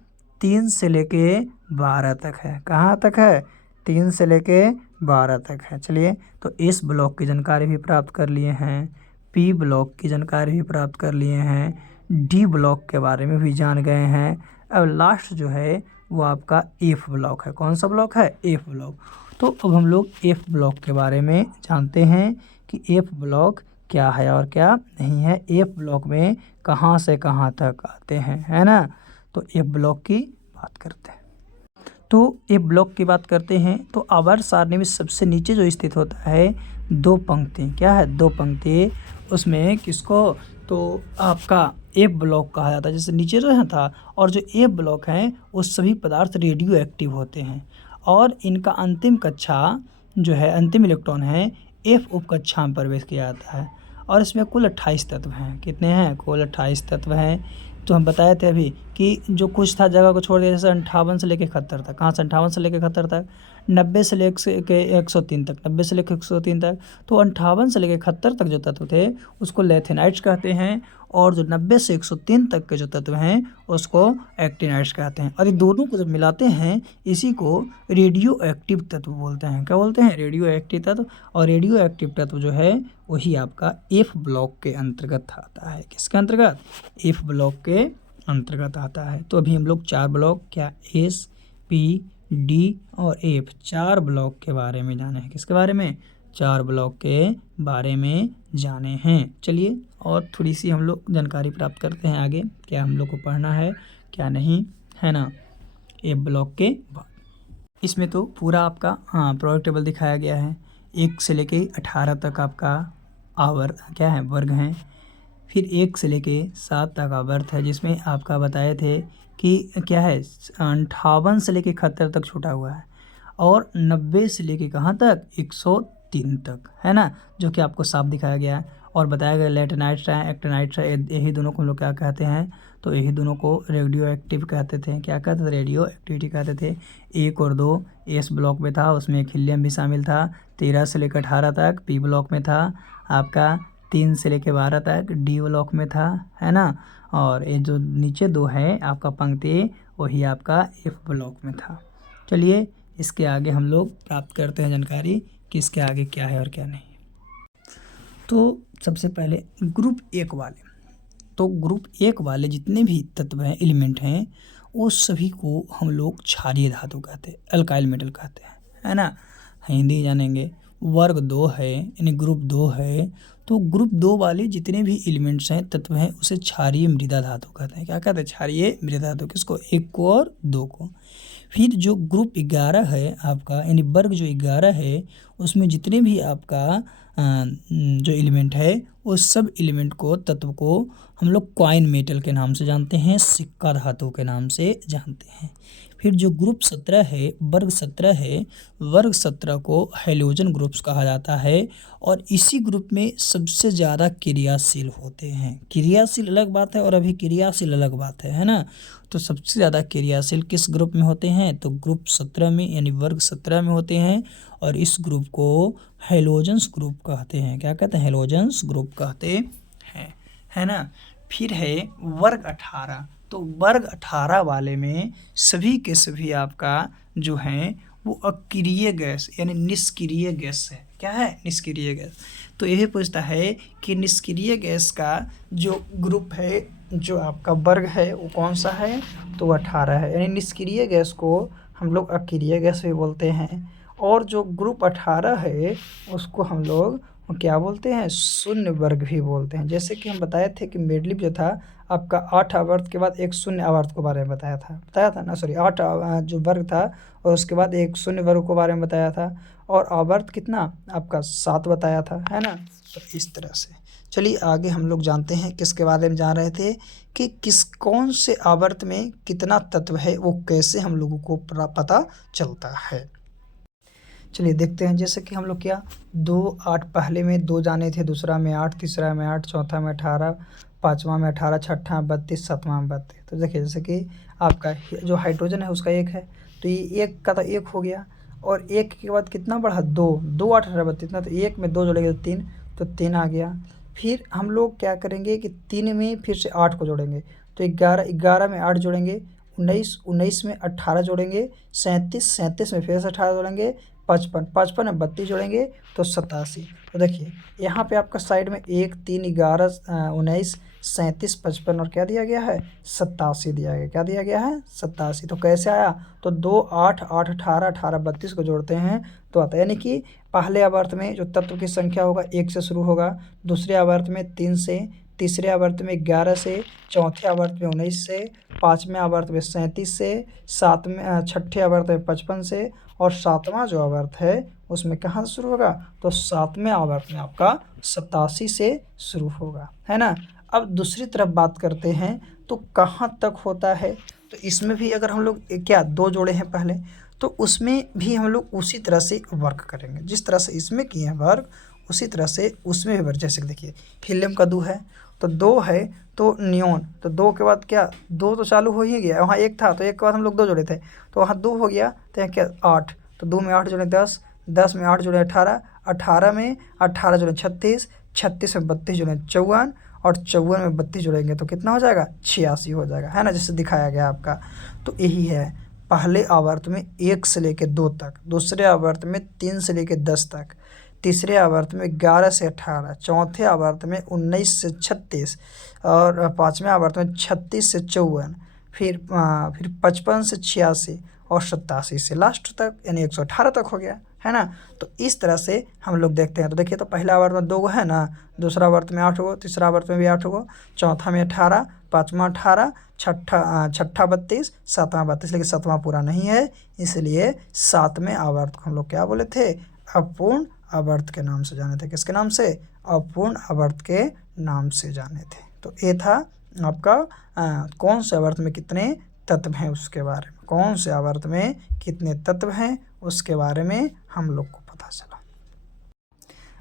3 से लेके 12 तक है। कहाँ तक है, 3 से लेके 12 तक है। चलिए, तो इस ब्लॉक की जानकारी भी प्राप्त कर लिए हैं, पी ब्लॉक की जानकारी भी प्राप्त कर लिए हैं, डी ब्लॉक के बारे में भी जान गए हैं। अब लास्ट जो है वो आपका एफ ब्लॉक है। कौन सा ब्लॉक है, एफ ब्लॉक। तो अब हम लोग एफ ब्लॉक के बारे में जानते हैं कि एफ ब्लॉक क्या है और क्या नहीं है। एफ ब्लॉक में कहाँ से कहाँ तक आते हैं, है ना। तो एफ ब्लॉक की बात करते हैं। तो एफ ब्लॉक की बात करते हैं तो आवर्त सारणी में सबसे नीचे जो स्थित होता है 2 पंक्ति, क्या है, 2 पंक्ति, उसमें किसको, तो आपका एफ ब्लॉक कहा जाता है। जैसे नीचे जो है था, और जो एफ ब्लॉक हैं वो सभी पदार्थ रेडियो एक्टिव होते हैं और इनका अंतिम कक्षा जो है, अंतिम इलेक्ट्रॉन है, एफ उप कक्षा में प्रवेश किया जाता है। और इसमें कुल 28 तत्व हैं। कितने हैं, कुल 28 तत्व हैं। तो हम बताए थे अभी कि जो कुछ था जगह को छोड़ दिया, जैसे 58 से लेकर 71 तक। कहाँ से 58 से लेकर 71 तक, 90 से लेकर 103 तक, 90 से लेकर 103 तक। तो 58 से लेकर 71 तक जो तत्व थे उसको लैथेनाइट्स कहते हैं, और जो 90 से 103 तक के जो तत्व हैं उसको एक्टिनाइट्स कहते हैं। और ये दोनों को जब मिलाते हैं इसी को रेडियो एक्टिव तत्व बोलते हैं। क्या बोलते हैं, रेडियो एक्टिव तत्व। और रेडियो एक्टिव तत्व जो है वही आपका एफ ब्लॉक के अंतर्गत आता है। किसके अंतर्गत, एफ ब्लॉक के अंतर्गत आता है। तो अभी हम लोग 4 ब्लॉक, क्या, एस, पी, डी और एफ, 4 ब्लॉक के बारे में जाने हैं। किसके बारे में, 4 ब्लॉक के बारे में जाने हैं। चलिए, और थोड़ी सी हम लोग जानकारी प्राप्त करते हैं आगे, क्या हम लोग को पढ़ना है क्या नहीं, है ना। एफ ब्लॉक के बाद इसमें तो पूरा आपका प्रोडक्ट टेबल दिखाया गया है। 1 से लेके 18 तक आपका आवर्त क्या है, वर्ग हैं। फिर 1 से लेके 7 तक आवर्त है, जिसमें आपका बताए थे कि क्या है, 58 से लेके 71 तक छूटा हुआ है, और 90 से लेके कहाँ तक, 103 तक, है ना, जो कि आपको साफ दिखाया गया है। और बताया गया लैटेनाइट्स है, एक्टिनाइट्स है, यही दोनों को हम लोग क्या कहते हैं, तो यही दोनों को रेडियो एक्टिव कहते थे। क्या कहते थे, रेडियो एक्टिविटी कहते थे। 1 और 2 एस ब्लॉक में था, उसमें एक हीलियम भी शामिल था। 13 से लेकर 18 तक पी ब्लॉक में था आपका। 3 से लेकर 12 तक डी ब्लॉक में था, है ना। और ये जो नीचे 2 है आपका पंक्ति, वही आपका एफ ब्लॉक में था। चलिए, इसके आगे हम लोग प्राप्त करते हैं जानकारी कि इसके आगे क्या है और क्या नहीं। तो सबसे पहले ग्रुप 1 वाले, तो ग्रुप 1 वाले जितने भी तत्व हैं, एलिमेंट हैं, वो सभी को हम लोग क्षारीय धातु कहते हैं, अल्काइल मेटल कहते हैं, है ना। हिंदी जानेंगे। वर्ग 2 है, यानी ग्रुप 2 है। तो ग्रुप 2 वाले जितने भी एलिमेंट्स हैं, तत्व हैं, उसे क्षारीय मृदा धातु कहते हैं। क्या कहते हैं, क्षारीय मृदा धातु। किसको, 1 को और 2 को। फिर जो ग्रुप 11 है आपका, यानी वर्ग जो 11 है, उसमें जितने भी आपका जो एलिमेंट है वो सब एलिमेंट को, तत्व को हम लोग कॉइन मेटल के नाम से जानते हैं, सिक्का धातु के नाम से जानते हैं। फिर जो ग्रुप 17 है, वर्ग 17 है, वर्ग 17 को हैलोजन ग्रुप्स कहा जाता है, और इसी ग्रुप में सबसे ज़्यादा क्रियाशील होते हैं। क्रियाशील अलग बात है और अभिक्रियाशील अलग बात है ना। तो सबसे ज़्यादा क्रियाशील किस ग्रुप में होते हैं, तो ग्रुप 17 में, यानी वर्ग 17 में होते हैं, और इस ग्रुप को हैलोजेंस ग्रुप कहते हैं। क्या कहते हैं, हैलोजेंस ग्रुप कहते हैं, है ना। फिर है वर्ग 18, तो वर्ग 18 वाले में सभी के सभी आपका जो हैं वो अक्रिय गैस यानी निष्क्रिय गैस है। क्या है, निष्क्रिय गैस। तो यही पूछता है कि निष्क्रिय गैस का जो ग्रुप है, जो आपका वर्ग है, वो कौन सा है, तो 18 है। यानी निष्क्रिय गैस को हम लोग अक्रिय गैस भी बोलते हैं, और जो ग्रुप 18 है उसको हम लोग क्या बोलते हैं, शून्य वर्ग भी बोलते हैं। जैसे कि हम बताए थे कि मेडलिप जो था आपका 8 आवर्त के बाद एक शून्य आवर्त के बारे में बताया था ना, सॉरी 8 जो वर्ग था और उसके बाद एक शून्य वर्ग के बारे में बताया था, और आवर्त कितना आपका 7 बताया था, है ना। तो इस तरह से चलिए आगे हम लोग जानते हैं किसके बारे में जान रहे थे कि कौन से आवर्त में कितना तत्व है, वो कैसे हम लोगों को पता चलता है। चलिए देखते हैं। जैसे कि हम लोग क्या 2, 8 पहले में 2 जाने थे, दूसरा में 8, तीसरा में 8, चौथा में 18, पाँचवा में 18, छठा में 32, सातवां में 32। तो देखिए जैसे कि आपका जो हाइड्रोजन है उसका 1 है, तो ये 1 का तो 1 हो गया, और 1 के बाद कितना बढ़ा 2, 2 8 18 32 ना, तो 1 में 2 जोड़ेंगे तो 3 आ गया। फिर हम लोग क्या करेंगे कि 3 में फिर से 8 को जोड़ेंगे तो 11, 11 में 8 जोड़ेंगे 19, 19 में 18 जोड़ेंगे 37, 37 में फिर से 18 जोड़ेंगे 55, 55 में 32 जोड़ेंगे तो 87। तो देखिए यहाँ पे आपका साइड में 1 3 11 19 37 55 और क्या दिया गया है 87 दिया गया। क्या दिया गया है 87। तो कैसे आया, तो 2 8 8 18 18 32 को जोड़ते हैं तो आता है। यानी कि पहले आवर्त में जो तत्व की संख्या होगा 1 से शुरू होगा, दूसरे आवर्त में 3 से, तीसरे आवर्त में 11 से, चौथे आवर्त में 19 से, पाँचवें आवर्त में 37 से, सातवें छठे आवर्त में 55 से, और सातवां जो आवर्त है उसमें कहाँ से शुरू होगा, तो सातवें आवर्त में आपका 87 से शुरू होगा, है ना। अब दूसरी तरफ बात करते हैं तो कहाँ तक होता है, तो इसमें भी अगर हम लोग क्या 2 जोड़े हैं पहले, तो उसमें भी हम लोग उसी तरह से वर्क करेंगे जिस तरह से इसमें किए हैं वर्क, उसी तरह से उसमें भी वर्क। जैसे कि देखिए फिल्म का 2 है तो 2 है तो नियॉन, तो 2 के बाद क्या 2 तो चालू हो ही गया, वहाँ 1 था तो 1 के बाद हम लोग 2 जोड़े थे तो वहाँ 2 हो गया, तो यहाँ क्या 8, तो 2 में 8 जोड़े 10, 10 में 8 जोड़े 18, 18 में 18 जोड़े 36, 36 में 32 जोड़े 54, और 54 में 32 जोड़ेंगे तो कितना हो जाएगा 86 हो जाएगा, है ना, जैसे दिखाया गया आपका। तो यही है, पहले आवर्त में 1 से लेकर 2 तक, दूसरे आवर्त में 3 से लेकर 10 तक, तीसरे आवर्त में 11 से 18, चौथे आवर्त में 19 से 36, और पाँचवें आवर्त में 36 से 54, फिर 55 से 86, और 87 से लास्ट तक, यानी 118 तक हो गया, है ना। तो इस तरह से हम लोग देखते हैं। तो देखिए, तो पहला आवर्त में 2 गो है ना, दूसरा आवर्त में 8 गो, तीसरा आवर्त में भी 8 गो, चौथा में 18, पाँचवा 18, छठा 32, सातवां 32, लेकिन सातवां पूरा नहीं है, इसलिए सातवें आवर्त को हम लोग क्या बोले थे, अपूर्ण आवर्त के नाम से जाने थे। किसके नाम से, अपूर्ण आवर्त के नाम से जाने थे। तो ये था आपका कौन से आवर्त में कितने तत्व हैं उसके बारे में, कौन से आवर्त में कितने तत्व हैं उसके बारे में हम लोग को पता चला।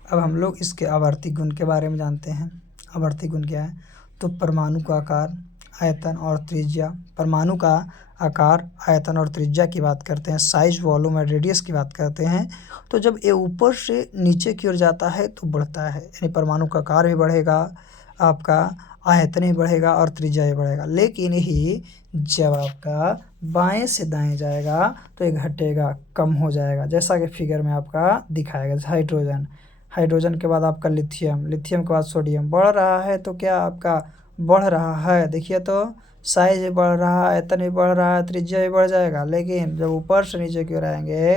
अब हम लोग इसके आवर्ती गुण के बारे में जानते हैं। आवर्ती गुण क्या है, तो परमाणु का आकार, आयतन और त्रिज्या। परमाणु का आकार, आयतन और त्रिज्या की बात करते हैं, साइज, वॉल्यूम और रेडियस की बात करते हैं। तो जब ये ऊपर से नीचे की ओर जाता है तो बढ़ता है, यानी परमाणु का आकार भी बढ़ेगा, आपका आयतन भी बढ़ेगा और त्रिज्या भी बढ़ेगा। लेकिन यही जब आपका बाएं से दाएं जाएगा तो ये घटेगा, कम हो जाएगा, जैसा कि फिगर में आपका दिखाएगा। हाइड्रोजन, हाइड्रोजन के बाद आपका लिथियम, लिथियम के बाद सोडियम, बढ़ रहा है तो क्या आपका बढ़ रहा है, देखिए तो साइज भी बढ़ रहा है, आयतन भी बढ़ रहा है, त्रिज्या भी बढ़ जाएगा। लेकिन जब ऊपर से नीचे की ओर आएंगे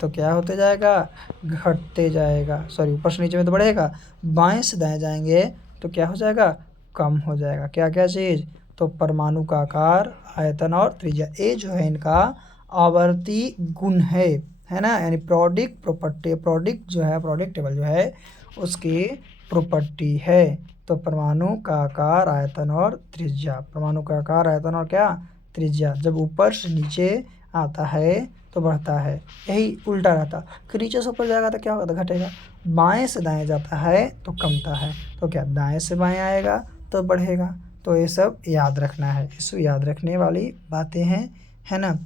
तो क्या होते जाएगा, घटते जाएगा। सॉरी, ऊपर से नीचे में तो बढ़ेगा, बाएं से दाएं जाएंगे तो क्या हो जाएगा, कम हो जाएगा। क्या क्या चीज़, तो परमाणु का आकार, आयतन और त्रिज्या, ये जो है इनका आवर्ती गुण है ना, यानी प्रोडिक प्रॉपर्टी, प्रोडिक जो है, प्रोडिक टेबल जो है उसकी प्रॉपर्टी है। तो परमाणु का आकार, आयतन और त्रिज्या, परमाणु का आकार, आयतन और क्या, त्रिज्या, जब ऊपर से नीचे आता है तो बढ़ता है, यही उल्टा रहता, फिर नीचे से ऊपर जाएगा तो क्या होगा, तो घटेगा। बाएं से दाएं जाता है तो कमता है, तो क्या दाएं से बाएं आएगा तो बढ़ेगा। तो ये सब याद रखना है, ये सब याद रखने वाली बातें हैं, है ना।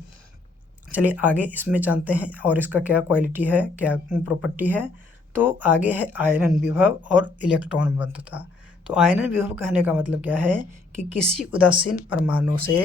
चलिए आगे इसमें जानते हैं और इसका क्या क्वालिटी है, क्या प्रॉपर्टी है। तो आगे है आयनन विभव और इलेक्ट्रॉन बंधुता। तो आयनन विभव कहने का मतलब क्या है कि किसी उदासीन परमाणु से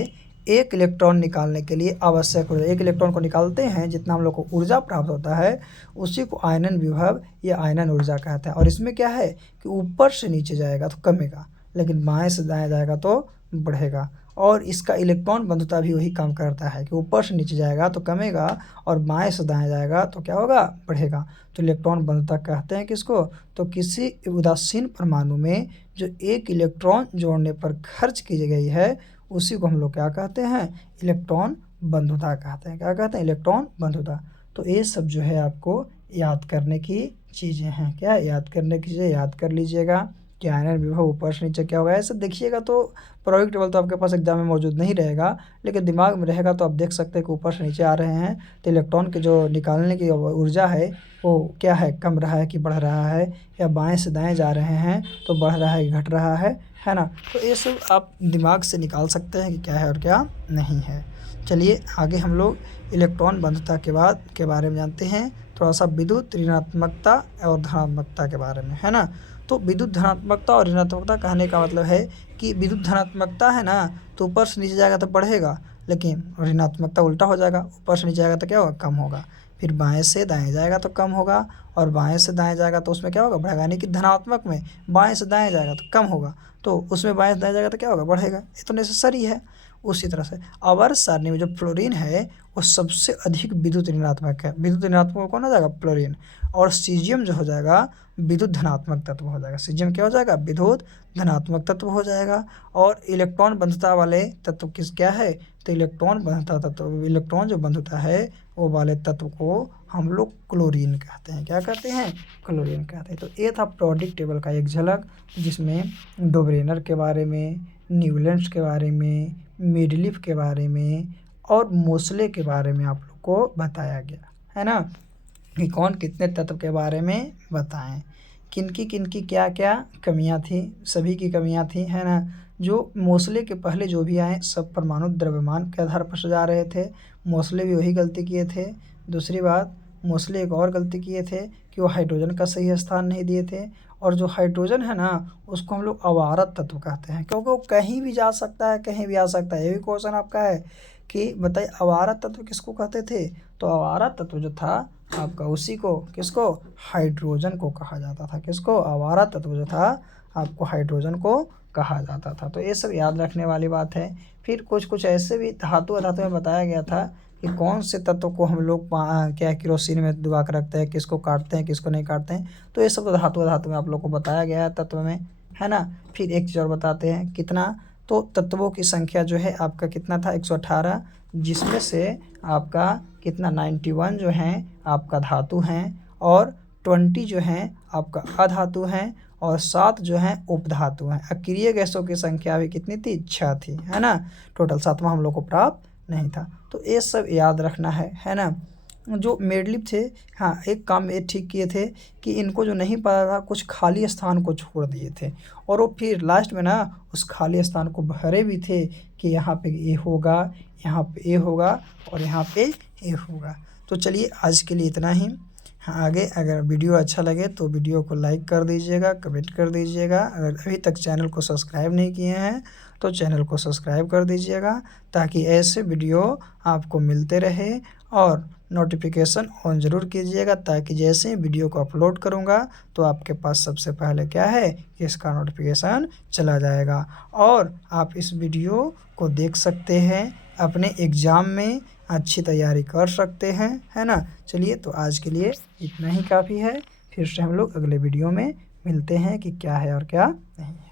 एक इलेक्ट्रॉन निकालने के लिए आवश्यक ऊर्जा, एक इलेक्ट्रॉन को निकालते हैं जितना हम लोग को ऊर्जा प्राप्त होता है उसी को आयनन विभव या आयनन ऊर्जा कहते हैं। और इसमें क्या है कि ऊपर से नीचे जाएगा तो कमेगा, लेकिन बाएं से दाएं जाएगा तो बढ़ेगा। और इसका इलेक्ट्रॉन बंधुता भी वही काम करता है कि ऊपर से नीचे जाएगा तो कमेगा और बाएं से दाएं जाएगा तो क्या होगा, बढ़ेगा। तो इलेक्ट्रॉन बंधुता कहते हैं किसको, तो किसी उदासीन परमाणु में जो एक इलेक्ट्रॉन जोड़ने पर खर्च की गई है उसी को हम लोग क्या कहते हैं, इलेक्ट्रॉन बंधुता कहते हैं। क्या कहते हैं, इलेक्ट्रॉन बंधुता। तो ये सब जो है आपको याद करने की चीज़ें हैं। क्या याद करने की चीज़ें, याद कर लीजिएगा कि आयनन विभव ऊपर से नीचे क्या होगा, ऐसे देखिएगा तो प्रोडक्ट टेबल तो आपके पास एग्जाम में मौजूद नहीं रहेगा, लेकिन दिमाग में रहेगा तो आप देख सकते हैं कि ऊपर से नीचे आ रहे हैं तो इलेक्ट्रॉन के जो निकालने की ऊर्जा है वो क्या है, कम रहा है कि बढ़ रहा है, या बाएं से दाएं जा रहे हैं तो बढ़ रहा है कि घट रहा है है ना। तो ये सब आप दिमाग से निकाल सकते हैं कि क्या है और क्या नहीं है। चलिए आगे हम लोग इलेक्ट्रॉन बंधुता के बारे में जानते हैं, थोड़ा सा विद्युत ऋणात्मकता और धनात्मकता के बारे में, है ना। तो विद्युत धनात्मकता और ऋणात्मकता कहने का मतलब है कि विद्युत धनात्मकता है ना, तो ऊपर से नीचे जाएगा तो बढ़ेगा, लेकिन ऋणात्मकता उल्टा हो जाएगा, ऊपर से नीचे जाएगा तो क्या होगा, कम होगा। फिर बाएं से दाएं जाएगा तो कम होगा, और बाएं से दाएं जाएगा तो उसमें क्या होगा, बढ़ेगा। यानी कि धनात्मक में बाएं से दाएं जाएगा तो कम होगा, तो उसमें बाएं से दाएं जाएगा तो क्या होगा, बढ़ेगा। ये तो नेसेसरी है। उसी तरह से आवर्त सारणी में जो फ्लोरीन है वो सबसे अधिक विद्युत ऋणात्मक है। विद्युत ऋणात्मक कौन हो जाएगा, फ्लोरीन। और सीजियम जो हो जाएगा विद्युत धनात्मक तत्व हो जाएगा। सीजियम क्या हो जाएगा, विद्युत धनात्मक तत्व हो जाएगा। और इलेक्ट्रॉन बंधुता वाले तत्व क्या है, तो इलेक्ट्रॉन बंधुता तत्व, इलेक्ट्रॉन जो बंधुता है वो वाले तत्व को हम लोग क्लोरीन कहते हैं। क्या कहते हैं, क्लोरीन कहते हैं। तो ये था पीरियोडिक टेबल का एक झलक, जिसमें डोब्रेनर के बारे में, न्यूलैंड्स के बारे में, मेंडलीफ के बारे में और मोसले के बारे में आप लोग को बताया गया, है ना, कि कौन कितने तत्व के बारे में बताएं, किनकी क्या क्या कमियां थी। सभी की कमियां थी, है ना। जो मोसले के पहले जो भी आए सब परमाणु द्रव्यमान के आधार पर सजा रहे थे। मोसले भी वही गलती किए थे। दूसरी बात, मोसले एक और गलती किए थे कि वो हाइड्रोजन का सही स्थान नहीं दिए थे। और जो हाइड्रोजन है ना, उसको हम लोग अवारत तत्व कहते हैं, क्योंकि वो कहीं भी जा सकता है, कहीं भी आ सकता है। ये भी क्वेश्चन आपका है कि बताइए अवारत तत्व किसको कहते थे। तो अवारत तत्व जो था आपका, उसी को, किसको, हाइड्रोजन को कहा जाता था। किसको, अवारत तत्व जो था आपको हाइड्रोजन को कहा जाता था। तो ये सब याद रखने वाली बात है। फिर कुछ ऐसे भी धातु अधातु में बताया गया था कि कौन से तत्व को हम लोग क्या केरोसिन में डुबा कर रखते हैं, किसको काटते हैं, किसको नहीं काटते हैं। तो ये सब धातु अधातु में आप लोग को बताया गया है तत्व में, है ना। फिर एक चीज़ और बताते हैं, कितना, तो तत्वों की संख्या जो है आपका कितना था, 118, जिसमें से आपका कितना 91 जो हैं आपका धातु हैं, और 20 जो हैं आपका अधातु हैं, और 7 जो हैं उपधातु हैं। अक्रिय गैसों की संख्या भी कितनी थी, 6 थी, है ना। टोटल 7वां हम लोग को प्राप्त नहीं था। तो ये सब याद रखना है ना। जो मेंडलीफ थे, हाँ, एक काम ये ठीक किए थे कि इनको जो नहीं पता था कुछ खाली स्थान को छोड़ दिए थे, और वो फिर लास्ट में ना उस खाली स्थान को भरे भी थे कि यहाँ पे ये होगा, यहाँ पे ये होगा, और यहाँ पे ये होगा। तो चलिए आज के लिए इतना ही। हाँ, आगे अगर वीडियो अच्छा लगे तो वीडियो को लाइक कर दीजिएगा, कमेंट कर दीजिएगा। अगर अभी तक चैनल को सब्सक्राइब नहीं किए हैं तो चैनल को सब्सक्राइब कर दीजिएगा, ताकि ऐसे वीडियो आपको मिलते रहे। और नोटिफिकेशन ऑन ज़रूर कीजिएगा, ताकि जैसे ही वीडियो को अपलोड करूँगा तो आपके पास सबसे पहले क्या है कि इसका नोटिफिकेशन चला जाएगा, और आप इस वीडियो को देख सकते हैं, अपने एग्ज़ाम में अच्छी तैयारी कर सकते हैं, है ना। चलिए तो आज के लिए इतना ही काफ़ी है। फिर से हम लोग अगले वीडियो में मिलते हैं कि क्या है और क्या नहीं।